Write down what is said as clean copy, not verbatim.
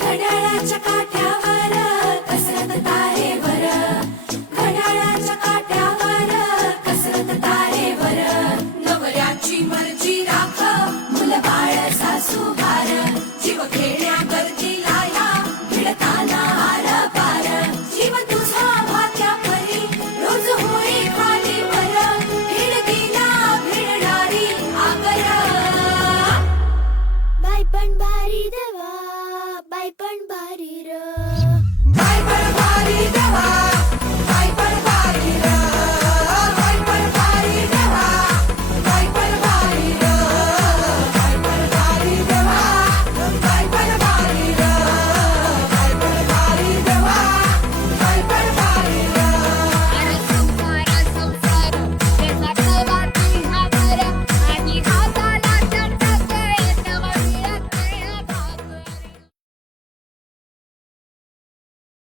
घड्याळाच्या काठ्यावर कसरत तारेवर, घड्याळाच्या काठ्यावर कसरत तारेवर. नवऱ्याची मर्जी राख, मुलं बाळ सासू भार, जीव खेळण्याकरती लाया भिडताना आर पार. जीव तुझा भात्या परी रोज होई खाली वर, भिडकीला भिडणारी आगर. बाई पण भारी देवा, बाई पण भारी र.